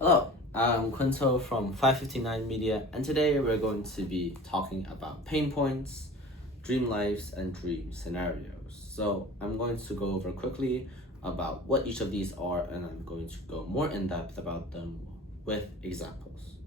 Hello, I'm Quinto from 559 Media, and today we're going to be talking about pain points, dream lives, and dream scenarios. So, I'm going to go over quickly about what each of these are, and I'm going to go more in depth about them with examples.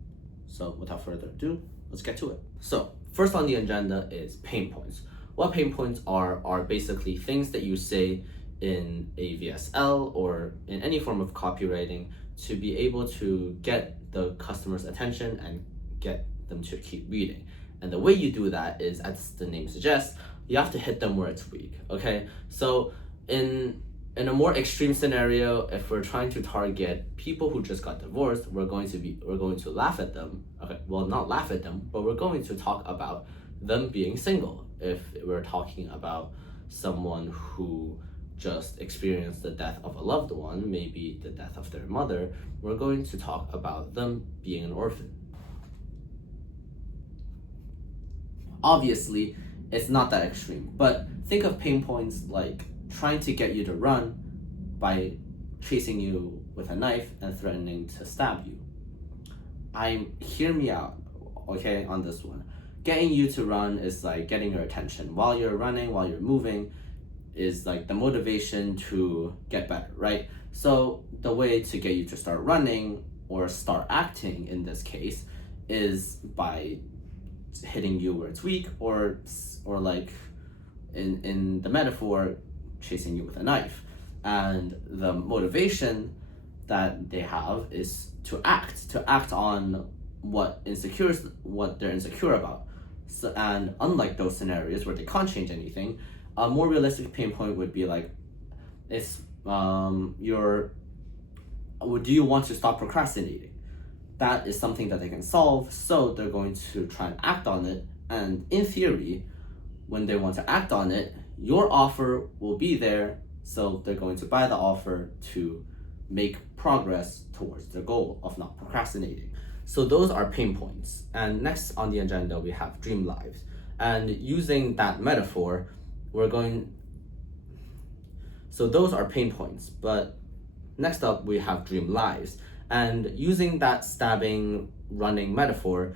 So, without further ado, let's get to it. So, first on the agenda is pain points. What pain points are basically things that you say in a VSL or in any form of copywriting to be able to get the customer's attention and get them to keep reading. And the way you do that is, as the name suggests, you have to hit them where it's weak. Okay, so in a more extreme scenario, if we're trying to target people who just got divorced, we're going to laugh at them. Okay, well, not laugh at them, but we're going to talk about them being single. If we're talking about someone who just experienced the death of a loved one, maybe the death of their mother, we're going to talk about them being an orphan. Obviously, it's not that extreme, but think of pain points like trying to get you to run by chasing you with a knife and threatening to stab you. Hear me out, okay, on this one. Getting you to run is like getting your attention. While you're running, while you're moving, is like the motivation to get better, right? So the way to get you to start running or start acting in this case is by hitting you where it's weak, or like in the metaphor, chasing you with a knife. And the motivation that they have is to act on what they're insecure about. So, and unlike those scenarios where they can't change anything, a more realistic pain point would be like, do you want to stop procrastinating? That is something that they can solve, so they're going to try and act on it. And in theory, when they want to act on it, your offer will be there, so they're going to buy the offer to make progress towards their goal of not procrastinating. So those are pain points. And next on the agenda, we have dream lives. And using that metaphor, so those are pain points, but next up we have dream lives. And using that stabbing, running metaphor,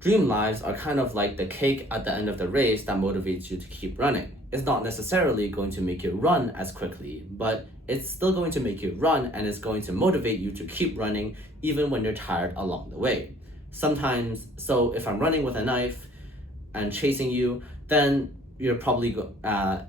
dream lives are kind of like the cake at the end of the race that motivates you to keep running. It's not necessarily going to make you run as quickly, but it's still going to make you run, and it's going to motivate you to keep running even when you're tired along the way. Sometimes, so if I'm running with a knife and chasing you, then at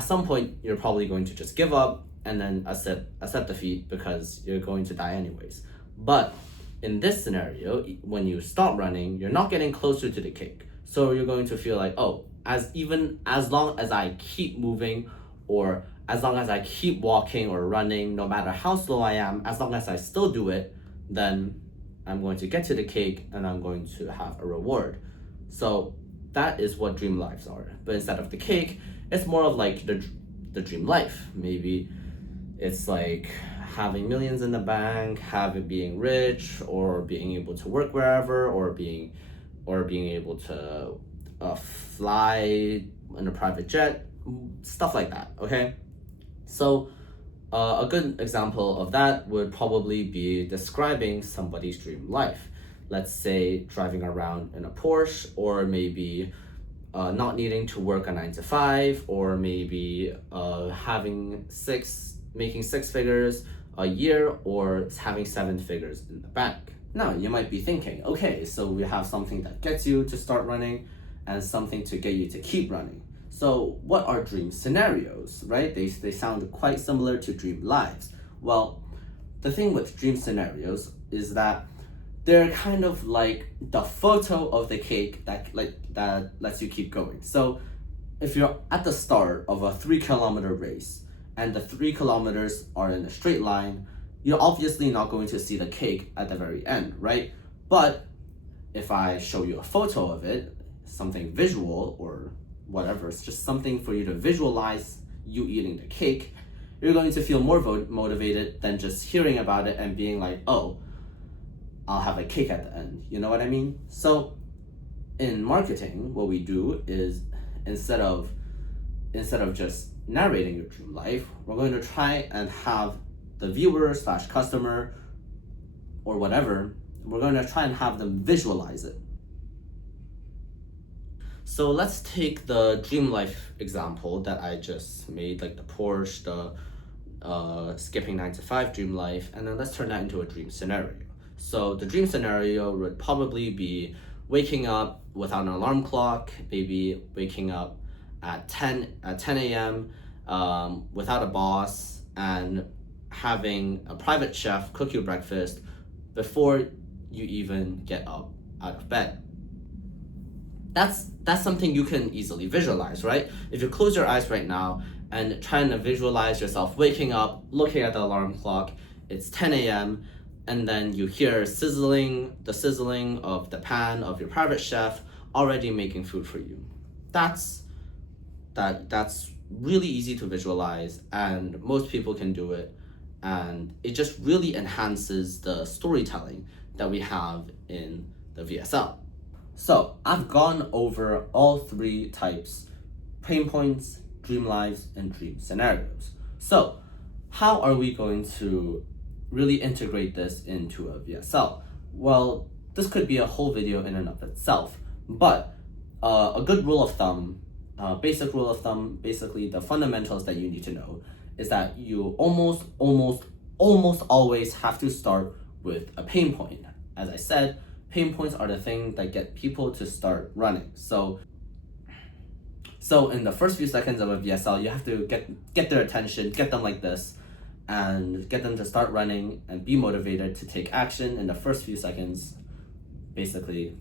some point you're probably going to just give up and then accept defeat because you're going to die anyways. But in this scenario, when you stop running, you're not getting closer to the cake. So you're going to feel like, oh, as long as I keep moving, or as long as I keep walking or running, no matter how slow I am, as long as I still do it, then I'm going to get to the cake and I'm going to have a reward. So that is what dream lives are. But instead of the cake, it's more of like the dream life. Maybe it's like having millions in the bank, being rich, or being able to work wherever, or being able to fly in a private jet, stuff like that. Okay, so a good example of that would probably be describing somebody's dream life. Let's say driving around in a Porsche, or maybe not needing to work a 9 to 5, or maybe making six figures a year, or having 7 figures in the bank. Now you might be thinking, okay, so we have something that gets you to start running and something to get you to keep running. So what are dream scenarios, right? They sound quite similar to dream lives. Well, the thing with dream scenarios is that they're kind of like the photo of the cake that lets you keep going. So if you're at the start of a 3-kilometer race and the 3 kilometers are in a straight line, you're obviously not going to see the cake at the very end, right? But if I show you a photo of it, something visual or whatever, it's just something for you to visualize you eating the cake, you're going to feel more motivated than just hearing about it and being like, oh, I'll have a cake at the end. You know what I mean? So in marketing, what we do is instead of just narrating your dream life, we're going to try and have the viewer/customer or whatever, we're going to try and have them visualize it. So let's take the dream life example that I just made, like the Porsche, the skipping 9 to 5 dream life, and then let's turn that into a dream scenario. So the dream scenario would probably be waking up without an alarm clock, maybe waking up at 10 a.m. Without a boss, and having a private chef cook you breakfast before you even get up out of bed. That's something you can easily visualize, right? If you close your eyes right now and trying to visualize yourself waking up, looking at the alarm clock, it's 10 a.m., and then you hear the sizzling of the pan of your private chef already making food for you. That's really easy to visualize, and most people can do it, and it just really enhances the storytelling that we have in the VSL. So I've gone over all three types: pain points, dream lives, and dream scenarios. So how are we going to really integrate this into a VSL? Well, this could be a whole video in and of itself, but a good rule of thumb, basic rule of thumb, basically the fundamentals that you need to know is that you almost always have to start with a pain point. As I said, pain points are the thing that get people to start running. So in the first few seconds of a VSL, you have to get their attention, get them like this, and get them to start running and be motivated to take action in the first few seconds, basically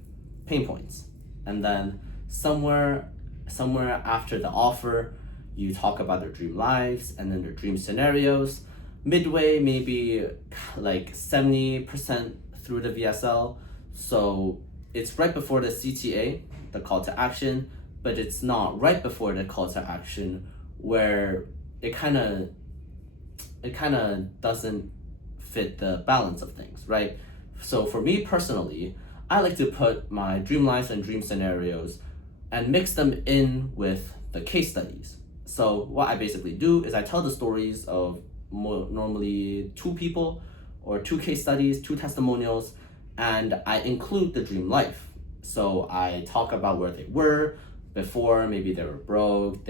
pain points. And then somewhere after the offer, you talk about their dream lives and then their dream scenarios. Midway, maybe like 70% through the VSL. So it's right before the CTA, the call to action, but it's not right before the call to action where it kind of doesn't fit the balance of things, right? So for me personally, I like to put my dream lives and dream scenarios and mix them in with the case studies. So what I basically do is I tell the stories of normally two people or two case studies, two testimonials, and I include the dream life. So I talk about where they were before. Maybe they were broke,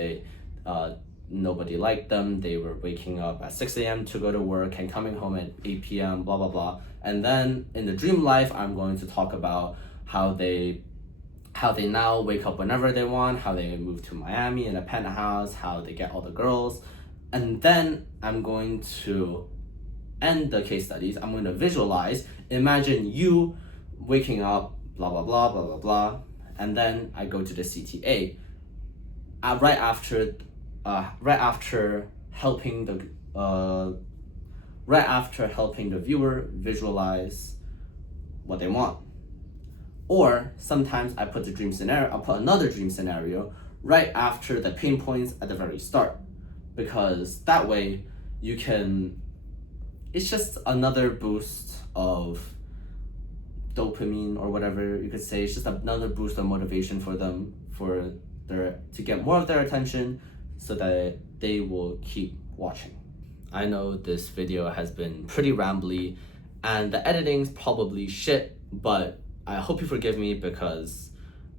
nobody liked them, they were waking up at 6 a.m. to go to work and coming home at 8 p.m, blah, blah, blah. And then in the dream life, I'm going to talk about how they now wake up whenever they want, how they move to Miami in a penthouse, how they get all the girls. And then I'm going to end the case studies. I'm going to visualize, imagine you waking up, blah, blah, blah, blah, blah, blah. And then I go to the CTA right after helping the viewer visualize what they want. Or sometimes I put another dream scenario right after the pain points at the very start, because that way it's just another boost of dopamine or whatever you could say. It's just another boost of motivation for them to get more of their attention so that they will keep watching. I know this video has been pretty rambly and the editing's probably shit, but I hope you forgive me because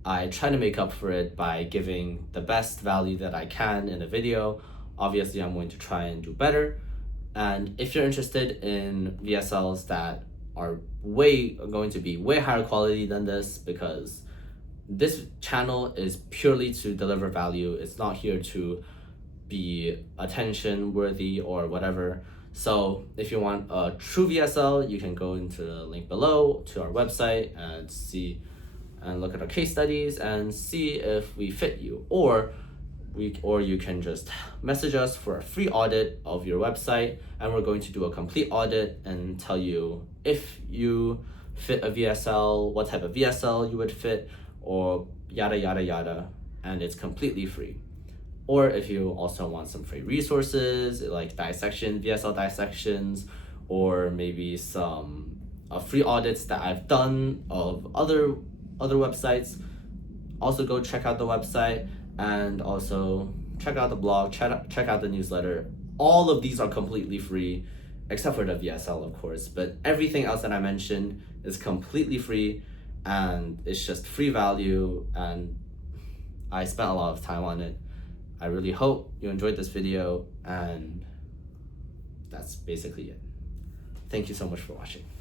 I try to make up for it by giving the best value that I can in a video. Obviously, I'm going to try and do better. And if you're interested in VSLs that are going to be way higher quality than this, because this channel is purely to deliver value. It's not here to be attention worthy or whatever. So if you want a true VSL, you can go into the link below to our website and look at our case studies and see if we fit you. Or you can just message us for a free audit of your website, and we're going to do a complete audit and tell you if you fit a VSL, what type of VSL you would fit, or yada yada yada, and it's completely free. Or if you also want some free resources like VSL dissections, or maybe some free audits that I've done of other websites, also go check out the website and also check out the blog, check out the newsletter. All of these are completely free, except for the VSL, of course, but everything else that I mentioned is completely free, and it's just free value, and I spent a lot of time on it. I really hope you enjoyed this video, and that's basically it. Thank you so much for watching.